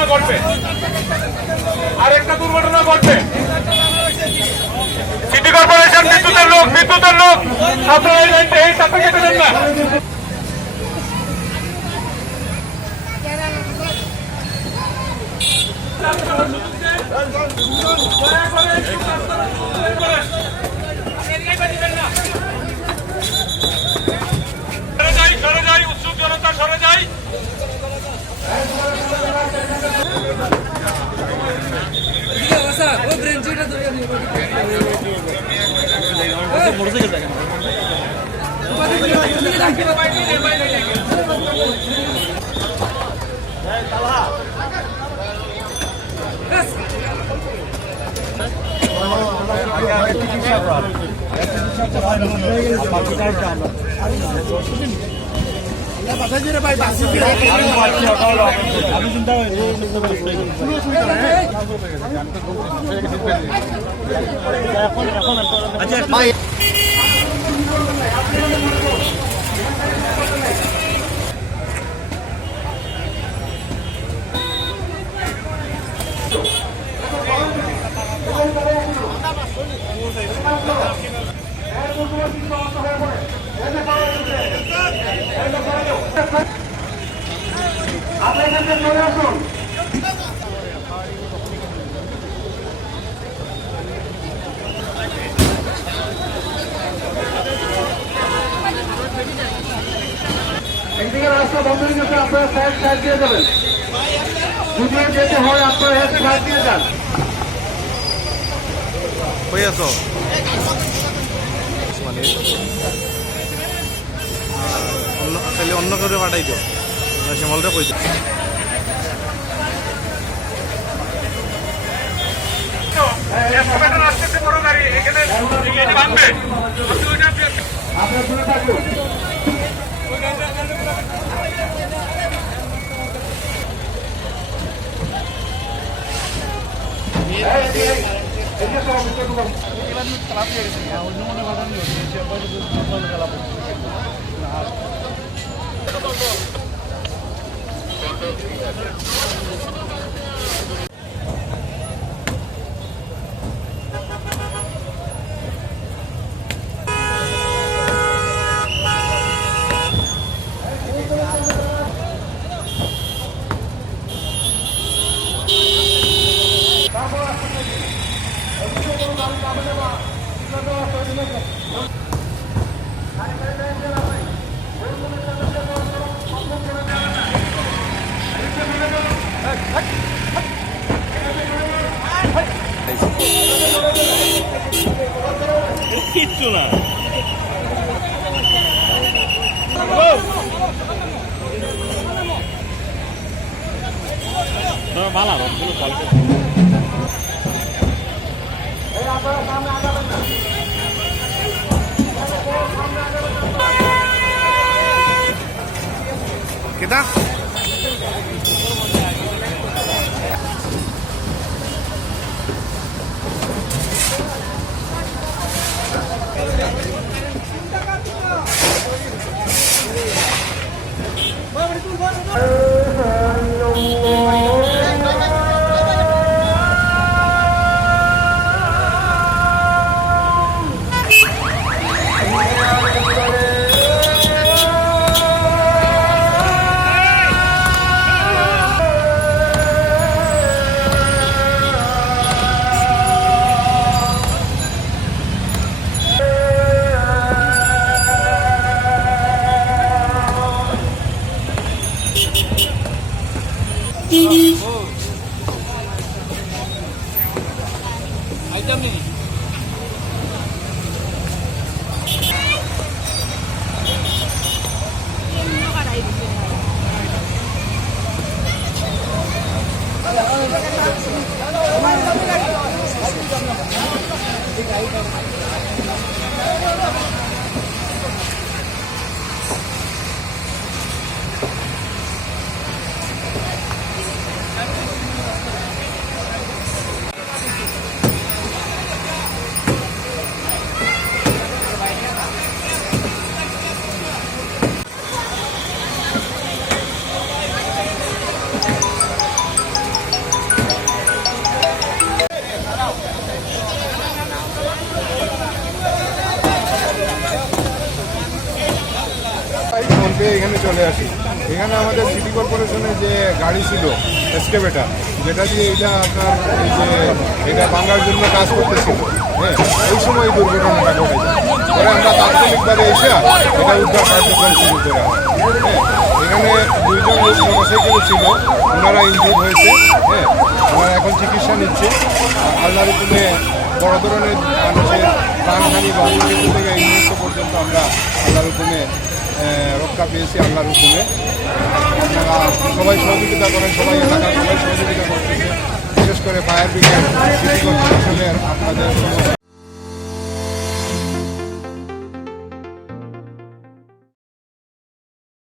দুর্ঘটনা ঘটবে, আরেকটা দুর্ঘটনা ঘটবে। সিটি কর্পোরেশন বিদ্যুতের লোক আপনারা এই চাপে কেটে দেন না। সরে যাই, উৎসুক জনতা সরে যাই। একদিকে রাস্তা বন্ধ হয়ে গেছে, আপনারা সাইড দিয়ে যাবেন। যদি যেতে হয় আপনারা সাইড দিয়ে যান। হয়ে আছো তাহলে অন্য করে পাঠাই দিও, শ্যামলটা কই দিও। আপনার দূরে থাকুন। কিচ্ছু না ভালো কেটা পেয়ে এখানে চলে আসি। এখানে আমাদের সিটি কর্পোরেশনের যে গাড়ি ছিল এক্সকেভেটার, যেটা দিয়ে এটা আপনার এই যে এটা ভাঙার জন্য কাজ করতেছিল, হ্যাঁ, ওই সময় এই দুর্ঘটনাটা ঘটে যায়। পরে আমরা তাৎক্ষণিকভাবে এসে এটা উদ্ধার কার্যক্রম শুরু করা হয়। হ্যাঁ, এখানে দুইজন লোক মোটরসাইকেলে ছিল, ওনারা ইনজুর হয়েছে। হ্যাঁ, ওনারা এখন চিকিৎসা নিচ্ছে। আল্লাহর হুকুমে বড় ধরনের মানুষের প্রাণহানি বা অন্য কিছু থেকে এই মুহূর্ত পর্যন্ত আমরা আল্লাহর হুকুমে রক্ষা পেয়েছি। আল্লাহর হুকুমে আপনারা সবাই সহযোগিতা করেন, সবাই এলাকার সবাই সহযোগিতা করতেছে, বিশেষ করে ফায়ার ব্রিগেড, সিটি কর্পোরেশনের আপনাদের